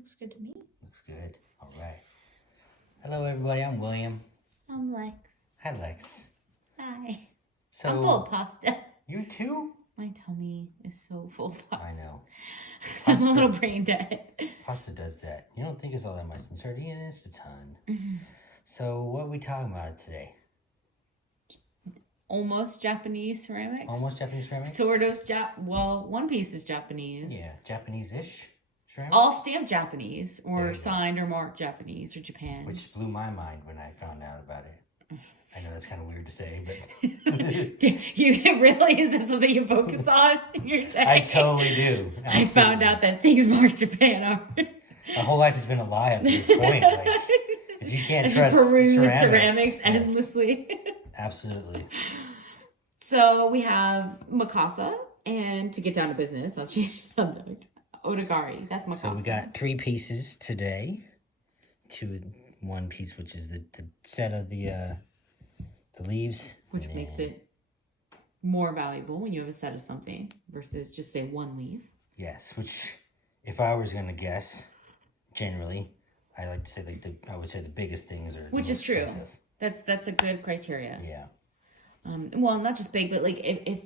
Looks good to me. Looks good. All right. Hello, everybody. I'm William. I'm Lex. Hi, Lex. Hi. So I'm full of pasta. You too? My tummy is so full of pasta. I know. I'm a little brain dead. Pasta does that. You don't think it's all that much. I'm starting to it's a ton. So what are we talking about today? Almost Japanese ceramics. Almost Japanese ceramics? Sort of well, one piece is Japanese. Yeah, Japanese-ish ceramics. All stamped Japanese or signed or marked Japanese or Japan. Which blew my mind when I found out about it. I know that's kind of weird to say, but... Is that something you focus on in your day? I totally do. Absolutely. I found out that things marked Japan are... My whole life has been a lie up to this point. Like, if you can't trust ceramics endlessly. Yes, absolutely. So we have Mikasa, and to get down to business, I'll change the subject. Otagiri, that's Mikasa. So we got 3 pieces today. 1 piece, which is the set of the leaves. Which makes it more valuable when you have a set of something versus just say 1 leaf. Yes, which if I was going to guess, generally, I like to say I would say the biggest things are which is true. Expensive. That's a good criteria. Yeah. Well, not just big, but like if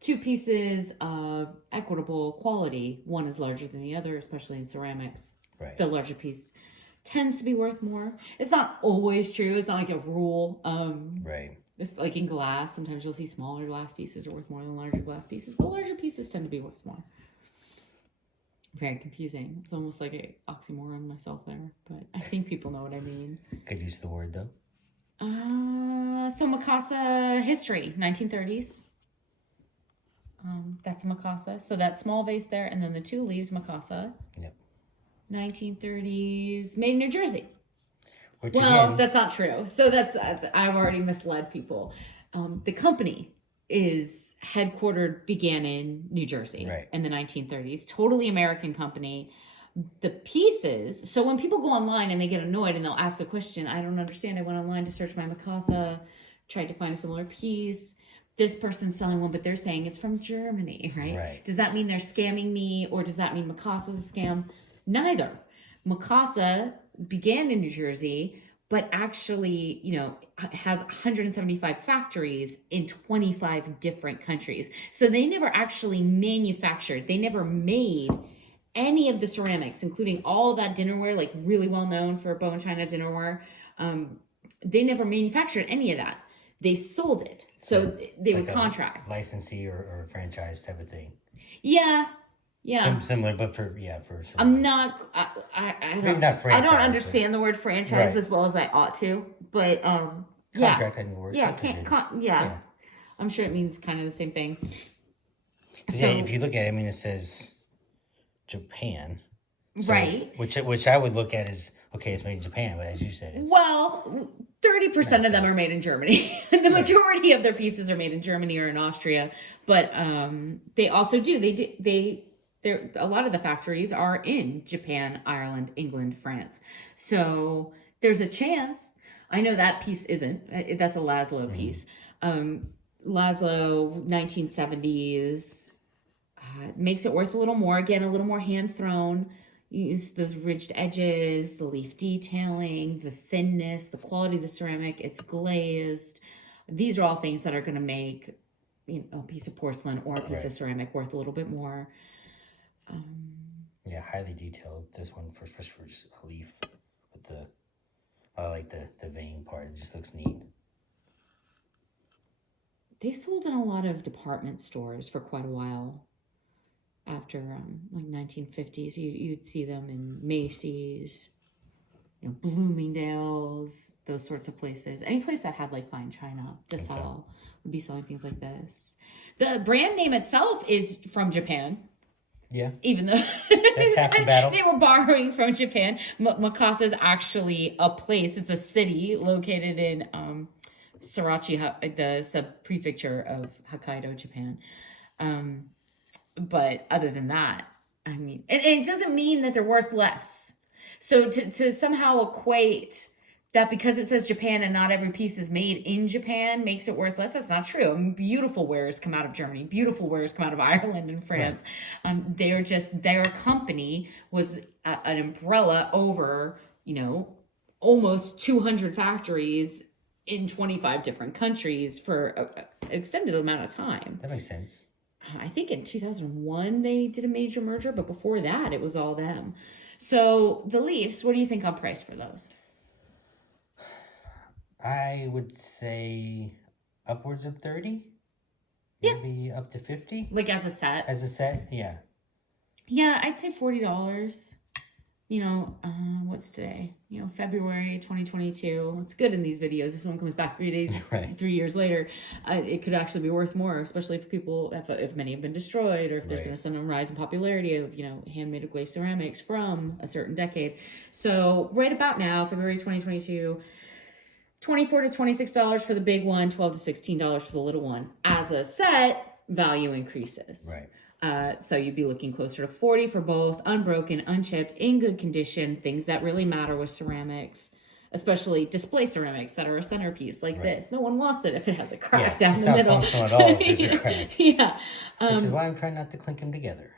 2 pieces of equitable quality, one is larger than the other, especially in ceramics. Right. The larger piece tends to be worth more. It's not always true. It's not like a rule. Right. It's like in glass. Sometimes you'll see smaller glass pieces are worth more than larger glass pieces. The larger pieces tend to be worth more. Very confusing. It's almost like an oxymoron myself there, but I think people know what I mean. Could use the word though. So Mikasa history, 1930s. That's Mikasa. So that small vase there, and then the 2 leaves, Mikasa. Yep. 1930s, made in New Jersey. Which again, that's not true. So I've already misled people. The company is began in New Jersey in the 1930s. Totally American company. The pieces, so when people go online and they get annoyed and they'll ask a question, I don't understand. I went online to search my Mikasa, tried to find a similar piece. This person's selling one, but they're saying it's from Germany, right? Does that mean they're scamming me, or does that mean Mikasa's a scam? Neither. Mikasa began in New Jersey, but actually, has 175 factories in 25 different countries. So they never actually manufactured. They never made any of the ceramics, including all that dinnerware, like really well known for bone china dinnerware. They never manufactured any of that. They sold it. So they would contract. Licensee or franchise type of thing. Yeah. Similar, but for ceramics. I'm not. I don't. Maybe not franchise. I don't understand the word franchise as well as I ought to, but contract I think works. Yeah. I'm sure it means kind of the same thing. So if you look at it, it says Japan, right? Which I would look at as it's made in Japan, but as you said, it's 30% of them are made in Germany. The majority of their pieces are made in Germany or in Austria, but they also do. A lot of the factories are in Japan, Ireland, England, France. So there's a chance. I know that piece isn't. That's a Laszlo piece. Laszlo, 1970s, makes it worth a little more. Again, a little more hand thrown. Use those ridged edges, the leaf detailing, the thinness, the quality of the ceramic. It's glazed. These are all things that are going to make a piece of porcelain or a piece of ceramic worth a little bit more. Highly detailed. This one, especially for just a leaf with I like the vein part. It just looks neat. They sold in a lot of department stores for quite a while. After 1950s, you'd see them in Macy's, Bloomingdale's, those sorts of places. Any place that had fine china to sell would be selling things like this. The brand name itself is from Japan. Yeah. Even though that's half the battle. They were borrowing from Japan. Mikasa is actually a place. It's a city located in Sarachi, the sub-prefecture of Hokkaido, Japan. But other than that, and it doesn't mean that they're worth less. So to somehow equate that because it says Japan and not every piece is made in Japan makes it worth less. That's not true. I mean, beautiful wares come out of Germany. Beautiful wares come out of Ireland and France. Right. Their company was an umbrella over, almost 200 factories in 25 different countries for an extended amount of time. That makes sense. I think in 2001 they did a major merger, but before that it was all them. So the Leafs, what do you think on price for those? I would say upwards of 30. Yeah. Maybe up to 50. Like as a set? As a set, yeah. Yeah, I'd say $40. What's today? February 2022. It's good in these videos. If someone comes back 3 days, right. 3 years later, it could actually be worth more, especially for people, if many have been destroyed, or if there's right. been a sudden rise in popularity of, handmade or glazed ceramics from a certain decade. So right about now, February 2022, $24 to $26 for the big one, $12 to $16 for the little one. As a set, value increases. Right. So you'd be looking closer to $40 for both, unbroken, unchipped, in good condition, things that really matter with ceramics, especially display ceramics that are a centerpiece like right. this. No one wants it if it has a crack down the middle. It's not functional at all if there's a crack. Yeah. Which is why I'm trying not to clink them together.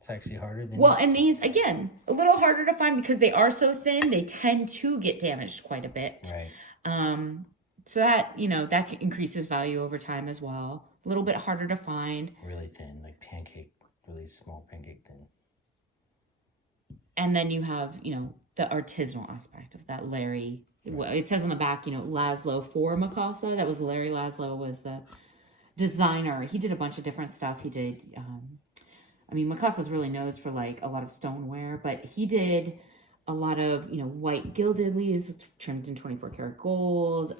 It's actually harder than... Well, and these, again, a little harder to find because they are so thin, they tend to get damaged quite a bit. Right. So that, that increases value over time as well. A little bit harder to find. Really thin, like pancake, really small pancake thin. And then you have, the artisanal aspect of that Larry. Right. It says on the back, Laszlo for Mikasa. That was Larry Laszlo was the designer. He did a bunch of different stuff. He did, Mikasa's really known for like a lot of stoneware, but he did a lot of, white gilded leaves trimmed in 24 karat gold,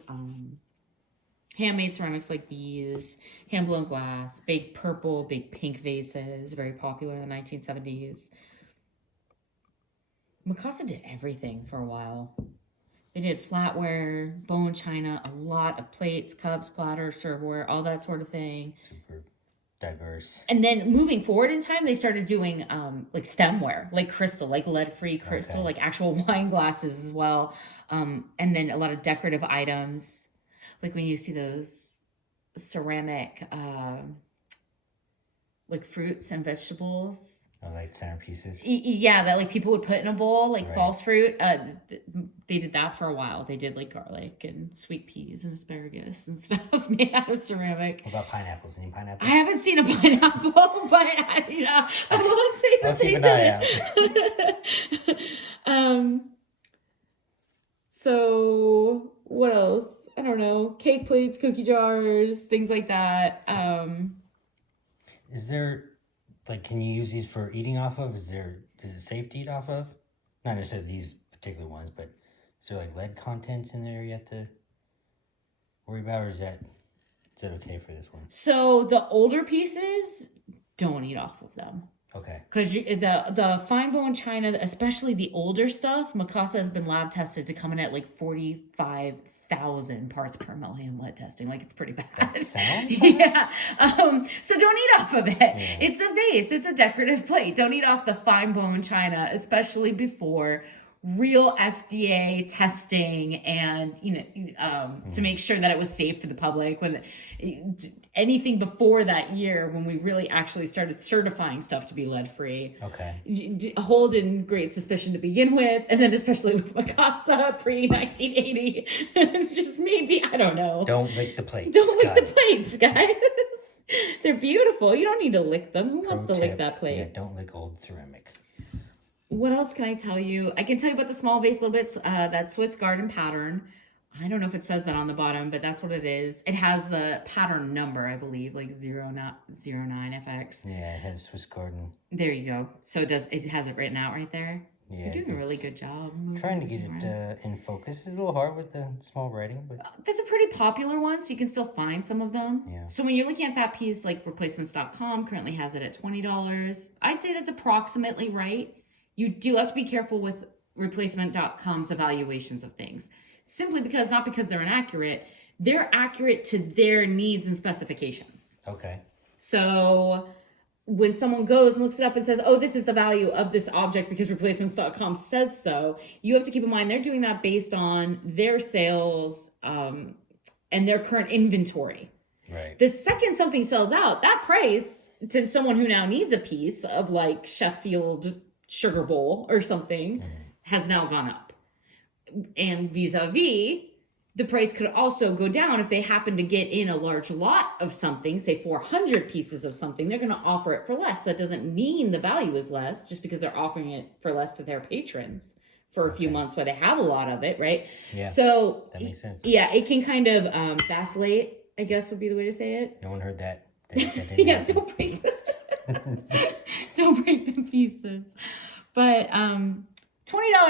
handmade ceramics like these, hand-blown glass, big purple, big pink vases, very popular in the 1970s. Mikasa did everything for a while. They did flatware, bone china, a lot of plates, cups, platters, serveware, all that sort of thing. Super diverse. And then moving forward in time, they started doing like stemware, like crystal, like lead-free crystal, like actual wine glasses as well. And then a lot of decorative items. Like when you see those ceramic, like fruits and vegetables. Oh, like centerpieces? Yeah, that like people would put in a bowl, like right. false fruit. They did that for a while. They did like garlic and sweet peas and asparagus and stuff made out of ceramic. What about pineapples? Any pineapples? I haven't seen a pineapple, but I won't say that they did it. So what else? I don't know. Cake plates, cookie jars, things like that. Is there, can you use these for eating off of? Is it safe to eat off of? Not necessarily these particular ones, but is there lead content in there you have to worry about, or is that okay for this one? So the older pieces, don't eat off of them. Okay. Because the fine bone china, especially the older stuff, Mikasa has been lab tested to come in at 45,000 parts per million lead testing. It's pretty bad. That sounds yeah. So don't eat off of it. Yeah. It's a vase. It's a decorative plate. Don't eat off the fine bone china, especially before real FDA testing and to make sure that it was safe for the public. When anything before that year, when we really actually started certifying stuff to be lead free, hold in great suspicion to begin with, and then especially with Mikasa pre 1980, just maybe I don't know. Don't lick the plates. Don't lick the plates, guys. They're beautiful. You don't need to lick them. Who wants to lick that plate? Yeah, don't lick old ceramic. What else can I tell you? I can tell you about the small vase a little bit. That Swiss garden pattern. I don't know if it says that on the bottom, but that's what it is. It has the pattern number, I believe, 09FX. Yeah, it has Swiss garden. There you go. So it has it written out right there? Yeah, you're doing a really good job. Trying to get it in focus. It's a little hard with the small writing, but there's a pretty popular one, so you can still find some of them. Yeah. So when you're looking at that piece, replacements.com currently has it at $20. I'd say that's approximately right. You do have to be careful with replacement.com's evaluations of things. Simply because, not because they're inaccurate, they're accurate to their needs and specifications. Okay. So when someone goes and looks it up and says, oh, this is the value of this object because replacements.com says so, you have to keep in mind they're doing that based on their sales and their current inventory. Right. The second something sells out, that price to someone who now needs a piece of like Sheffield sugar bowl or something has now gone up. And vis-a-vis, the price could also go down if they happen to get in a large lot of something, say 400 pieces of something, they're going to offer it for less. That doesn't mean the value is less just because they're offering it for less to their patrons for a few months where they have a lot of it, right? Yeah. So that makes sense. Yeah, it can kind of vacillate, I guess would be the way to say it. No one heard that. Yeah, don't break don't break the pieces. But $20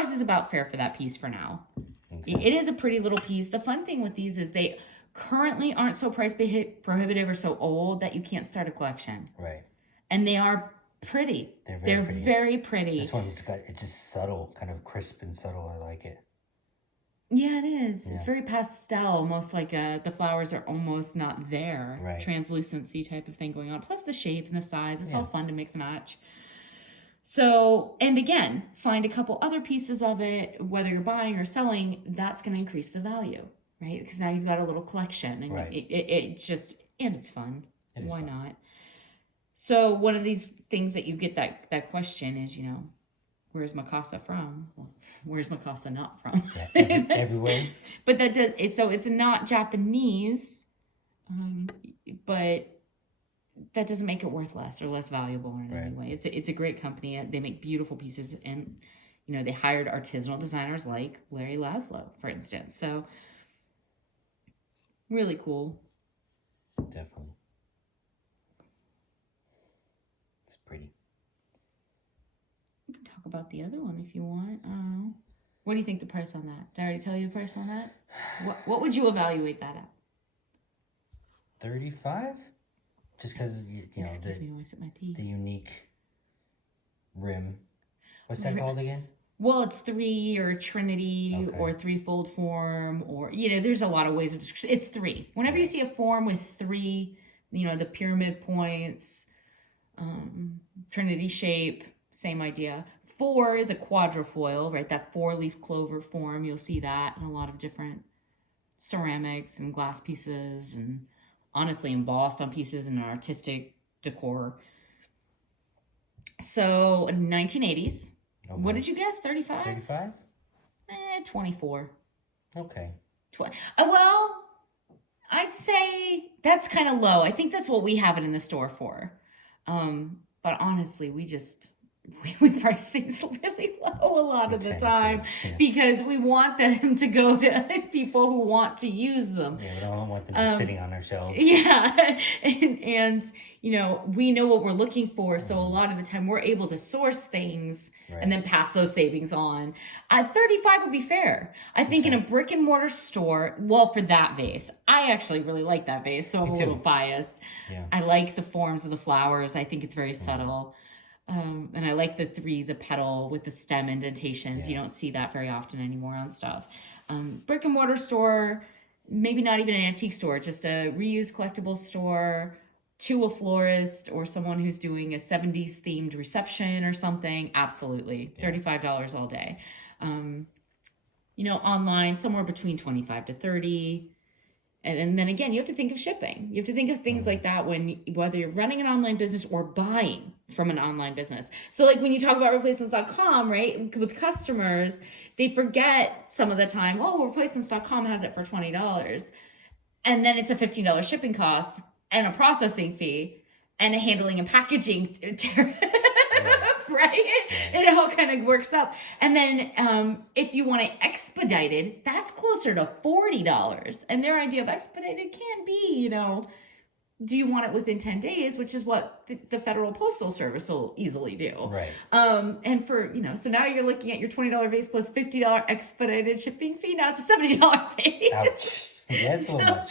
is about fair for that piece for now. Okay. It is a pretty little piece. The fun thing with these is they currently aren't so price prohibitive or so old that you can't start a collection. Right. And they are pretty. They're very pretty. This one's it's just subtle, kind of crisp and subtle. I like it. Yeah, it is. Yeah. It's very pastel, almost like the flowers are almost not there. Right. Translucency type of thing going on. Plus the shape and the size. It's all fun to mix and match. So, and again, find a couple other pieces of it, whether you're buying or selling, that's going to increase the value, right? Because now you've got a little collection and it's just, and it's fun. Why not? So one of these things that you get that question is, where's Mikasa from? Well, where's Mikasa not from? Yeah, everywhere. But that does, so it's not Japanese, but that doesn't make it worth less or less valuable in any way. It's a great company. They make beautiful pieces, and they hired artisanal designers like Larry Laszlo, for instance. So really cool. Definitely. It's pretty. We can talk about the other one if you want. What do you think the price on that? Did I already tell you the price on that? What would you evaluate that at? $35? Just because Excuse me, I sip my tea. The unique rim. What's that called again? Well, it's 3 or Trinity or threefold form, or there's a lot of ways of description. It's 3. Whenever you see a form with 3, the pyramid points, Trinity shape, same idea. 4 is a quadrifoil, right? That 4-leaf clover form. You'll see that in a lot of different ceramics and glass pieces, and honestly embossed on pieces in artistic decor. So 1980s. Okay. What did you guess? 35? 35? 24. Okay. Well, I'd say that's kind of low. I think that's what we have it in the store for. But honestly, we price things really low a lot of the time because we want them to go to people who want to use them. Yeah, we don't want them just sitting on our shelves. Yeah, and we know what we're looking for, so a lot of the time we're able to source things and then pass those savings on. 35 would be fair. I think in a brick and mortar store, well, for that vase, I actually really like that vase, so I'm a little biased. Yeah. I like the forms of the flowers. I think it's very subtle. And I like the petal with the stem indentations. You don't see that very often anymore on stuff. Brick and mortar store, maybe not even an antique store, just a reused collectible store, to a florist or someone who's doing a 70s themed reception or something. Absolutely. $35 all day. Online, somewhere between 25 to 30. And then again, you have to think of shipping. You have to think of things like that whether you're running an online business or buying from an online business. So like when you talk about replacements.com, right, with customers, they forget some of the time, replacements.com has it for $20. And then it's a $15 shipping cost and a processing fee and a handling and packaging tariff. Right? It all kind of works up. And then if you want it expedited, that's closer to $40. And their idea of expedited can be, do you want it within 10 days, which is what the Federal Postal Service will easily do. Right. And for, so now you're looking at your $20 vase plus $50 expedited shipping fee. Now it's a $70 vase. Ouch. Yeah, that's a little much.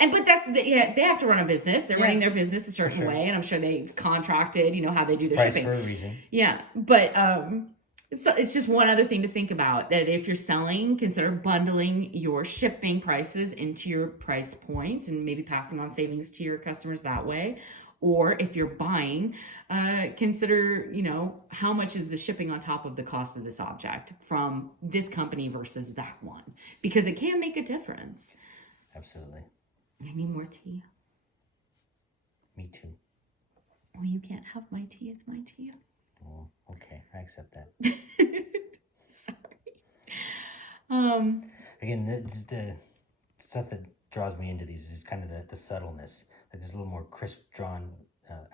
But they have to run a business. They're running their business a certain way, and I'm sure they've contracted, how they do their shipping. For a reason. Yeah, but it's just one other thing to think about, that if you're selling, consider bundling your shipping prices into your price point and maybe passing on savings to your customers that way. Or if you're buying, consider, how much is the shipping on top of the cost of this object from this company versus that one, because it can make a difference. Absolutely. I need more tea. Me too. Well, you can't have my tea. It's my tea. Oh, okay. I accept that. Sorry. Again, the stuff that draws me into these is kind of the subtleness. Like there's a little more crisp drawn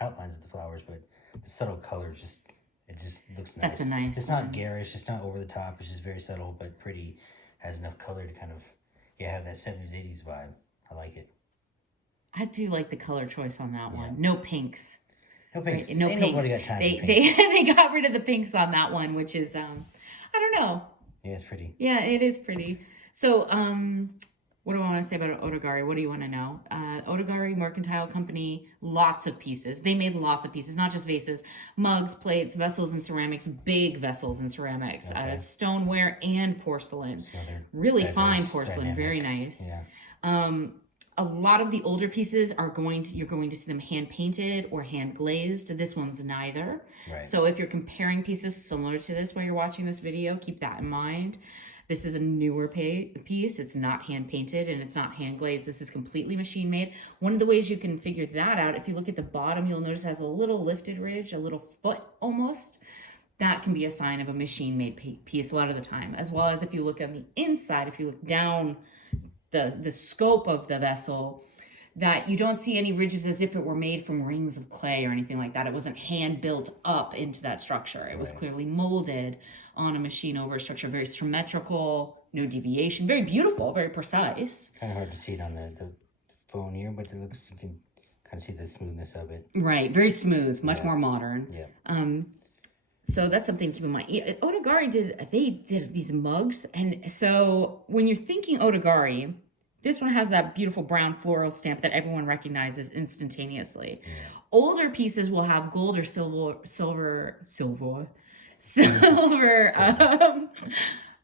outlines of the flowers, but the subtle colors it just looks nice. That's a nice It's one. not garish. It's not over the top. It's just very subtle but pretty. Has enough color to kind of have that 70s 80s vibe. I like it. I do like the color choice on that one. No pinks. No pinks. Right? No Ain't pinks. nobody got time for They pinks. they got rid of the pinks on that one, which is I don't know. Yeah, it's pretty. Yeah, it is pretty. So what do I want to say about Otagiri? What do you want to know? Otagiri Mercantile Company, lots of pieces. They made lots of pieces, not just vases, mugs, plates, vessels and ceramics, big vessels and ceramics, stoneware and porcelain. Really fine porcelain, very nice. Yeah. A lot of the older pieces you're going to see them hand painted or hand glazed. This one's neither. Right. So if you're comparing pieces similar to this while you're watching this video, keep that in mind. This is a newer piece. It's not hand painted and it's not hand glazed. This is completely machine made. One of the ways you can figure that out, if you look at the bottom, you'll notice it has a little lifted ridge, a little foot almost. That can be a sign of a machine made piece a lot of the time. As well as if you look on the inside, if you look down the scope of the vessel, that you don't see any ridges as if it were made from rings of clay or anything like that. It wasn't hand built up into that structure. It was clearly molded on a machine over a structure, very symmetrical, no deviation, very beautiful, very precise. Kind of hard to see it on the phone here, but you can kind of see the smoothness of it. Right, very smooth, much more modern. Yeah. So that's something to keep in mind. Otagiri did these mugs, and so when you're thinking Otagiri, this one has that beautiful brown floral stamp that everyone recognizes instantaneously. Yeah. Older pieces will have gold or silver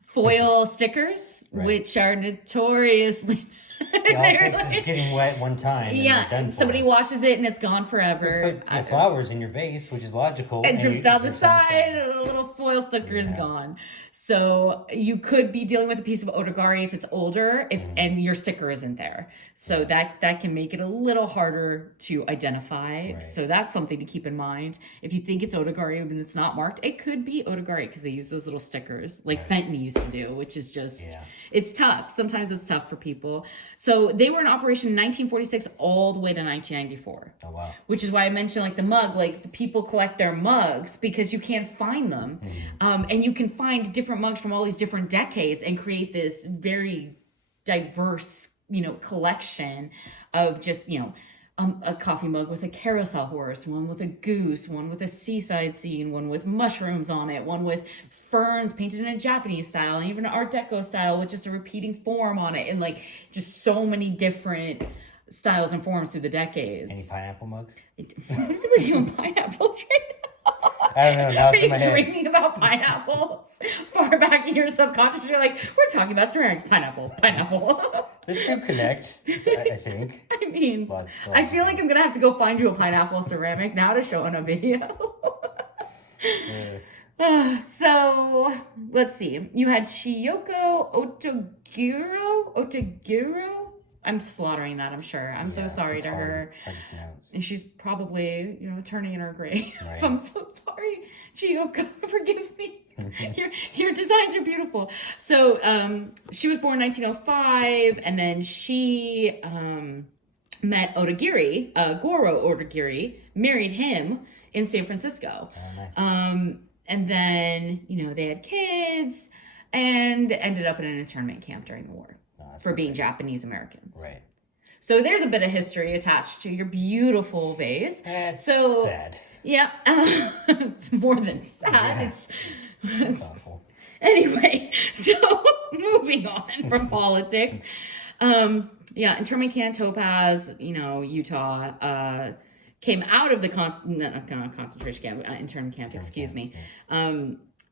foil stickers, which are notoriously All it takes is getting wet one time. And somebody washes it and it's gone forever. Put the flowers in your vase, which is logical. And drips down the side, a little foil sticker is gone. So you could be dealing with a piece of Otagiri if it's older, and your sticker isn't there. So that can make it a little harder to identify. Right. So that's something to keep in mind. If you think it's Otagiri and it's not marked, it could be Otagiri because they use those little stickers like Fenton used to do, which is just, it's tough. Sometimes it's tough for people. So they were in operation in 1946 all the way to 1994. Oh, wow. Which is why I mentioned like the mug, like the people collect their mugs because you can't find them. And you can find different mugs from all these different decades and create this very diverse, collection of just, a coffee mug with a carousel horse, one with a goose, one with a seaside scene, one with mushrooms on it, one with ferns painted in a Japanese style, and even an Art Deco style with just a repeating form on it, and like just so many different styles and forms through the decades. Any pineapple mugs? What is it with you and pineapple trade? I don't know. Now Are you dreaming about pineapples far back in your subconscious? You're like, we're talking about ceramics. Pineapple. The two connect, I think. I mean, I feel like I'm going to have to go find you a pineapple ceramic now to show on a video. So, let's see. You had Chiyoko Otagiri? I'm slaughtering that, I'm sure. I'm so sorry to her. And she's probably, turning in her grave. Right. I'm so sorry. Chiyoko, forgive me. Your designs are beautiful. So she was born 1905, and then she met Otagiri, Goro Otagiri, married him in San Francisco. Oh, nice. And then, they had kids and ended up in an internment camp during the war. For being Japanese Americans. Right. So there's a bit of history attached to your beautiful vase. That's so sad. Yeah. It's more than sad. Yeah. It's awful. Anyway, so moving on from politics. Internment camp Topaz, Utah, came out of the concentration camp, internment camp, excuse me.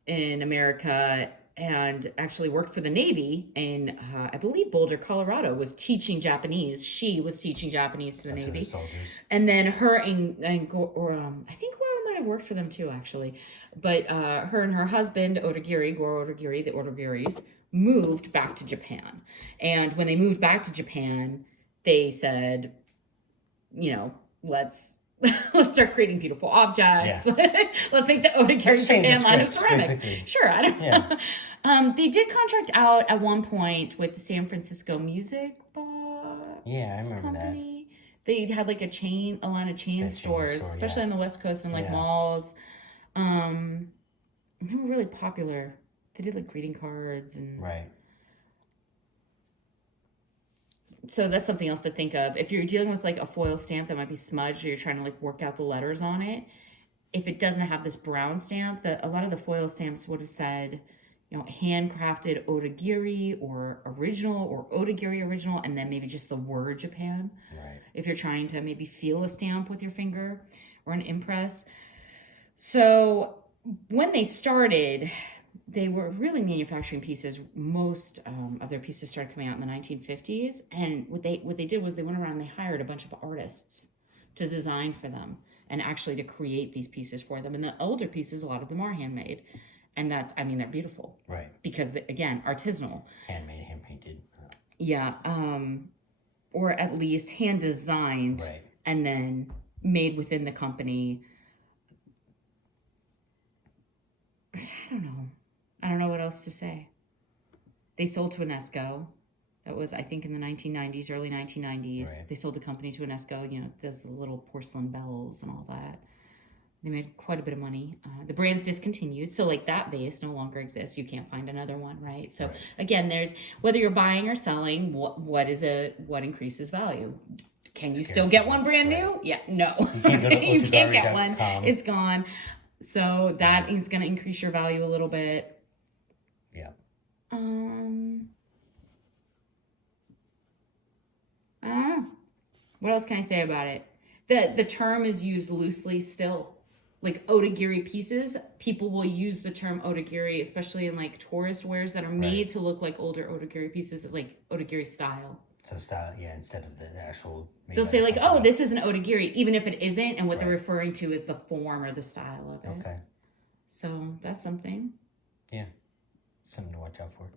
in America and actually worked for the Navy in, I believe, Boulder, Colorado, was teaching Japanese. She was teaching Japanese to the Navy. The soldiers. And then her I think Goro might have worked for them too, actually. But her and her husband, Goro Otagiri, the Otagiris, moved back to Japan. And when they moved back to Japan, they said, let's start creating beautiful objects. Yeah. Let's make the Otagiri Japan line of ceramics. Basically. Sure, I don't know. They did contract out at one point with the San Francisco Music Box. Yeah, I remember company. That. They had like a line of chain stores, especially on the West Coast and like malls. They were really popular. They did like greeting cards and right. So that's something else to think of. If you're dealing with like a foil stamp that might be smudged or you're trying to like work out the letters on it, if it doesn't have this brown stamp, a lot of the foil stamps would have said, handcrafted Otagiri or original or Otagiri original, and then maybe just the word Japan. Right. If you're trying to maybe feel a stamp with your finger or an impress. So when they started, they were really manufacturing pieces. Most of their pieces started coming out in the 1950s. And what they did was they went around and they hired a bunch of artists to design for them and actually to create these pieces for them. And the older pieces, a lot of them are handmade. And they're beautiful. Right. Because, again, artisanal. Handmade, hand-painted. Yeah. Or at least hand-designed. Right. And then made within the company. I don't know what else to say. They sold to UNESCO. That was, I think, in the 1990s, early 1990s. Right. They sold the company to UNESCO. Those little porcelain bells and all that. They made quite a bit of money. The brand's discontinued, so like that vase no longer exists. You can't find another one, right? So again, there's whether you're buying or selling, what increases value? Can you still get one brand new? Yeah, no, you can't get one. It's gone. So that is going to increase your value a little bit. Yeah. I don't know. What else can I say about it? The term is used loosely still. Like Otagiri pieces, people will use the term Otagiri, especially in like tourist wares that are made to look like older Otagiri pieces, like Otagiri style. So style, instead of the actual. They'll say like, oh, this is an Otagiri, even if it isn't, and what they're referring to is the form or the style of it. Okay. So that's something. Yeah. Something to watch out for.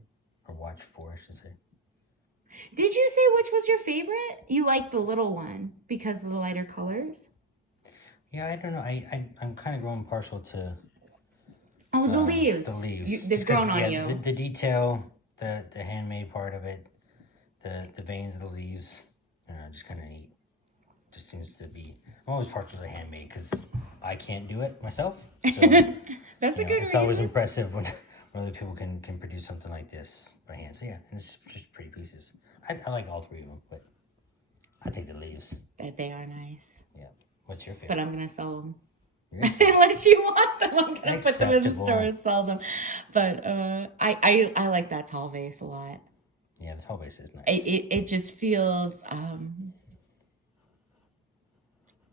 Or watch for, I should say. Did you say which was your favorite? You like the little one because of the lighter colors? Yeah, I don't know. I'm kind of growing partial to... Oh, the leaves. The leaves. They've grown on you. The detail, the handmade part of it, the veins of the leaves, just kind of neat. Just seems to be... I'm always partial to handmade because I can't do it myself. So, that's a good reason. It's always impressive when other people can produce something like this by hand. So yeah, it's just pretty pieces. I like all three of them, but I think the leaves. But they are nice. Yeah. What's your favorite? But I'm going to sell them. Unless you want them, I'm going to put them in the store and sell them. But I like that tall vase a lot. Yeah, the tall vase is nice. It just feels,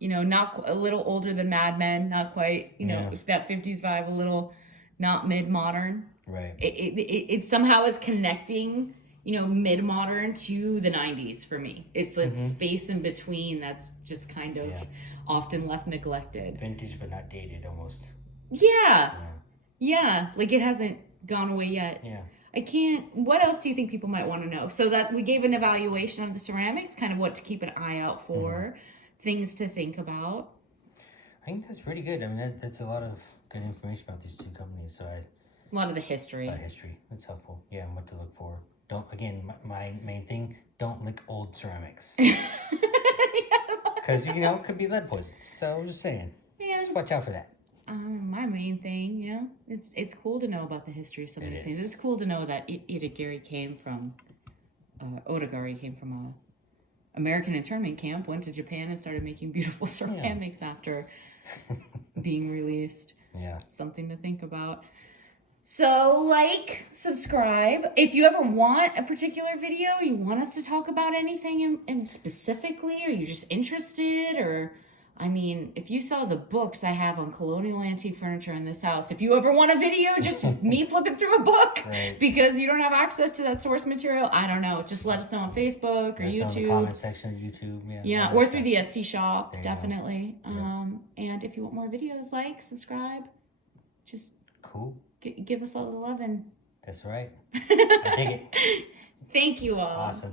not a little older than Mad Men, not quite, that 50s vibe, a little not mid-modern. Right. It somehow is connecting, mid-modern to the 90s for me. It's that space in between that's just kind of often left neglected. Vintage but not dated almost. Yeah. Like it hasn't gone away yet. Yeah. What else do you think people might want to know? So that we gave an evaluation of the ceramics, kind of what to keep an eye out for, things to think about. I think that's pretty good. I mean, that's a lot of good information about these two companies. So a lot of the history. That's helpful. Yeah, and what to look for. My main thing, don't lick old ceramics. Because, it could be lead poison. So I'm just saying. Yeah. Just watch out for that. My main thing, it's cool to know about the history of some of these things. It's cool to know that Otagiri came from a American internment camp, went to Japan and started making beautiful ceramics after being released. Yeah. Something to think about. So, subscribe. If you ever want a particular video, you want us to talk about anything in specifically, or you're just interested, or I mean, if you saw the books I have on colonial antique furniture in this house, if you ever want a video, just me flipping through a book because you don't have access to that source material, I don't know. Just let us know on Facebook or YouTube. In the comment section of YouTube. Yeah, or through the Etsy shop, definitely. And if you want more videos, like, subscribe. Just give us all the loving. That's right. I dig it. Thank you all. Awesome.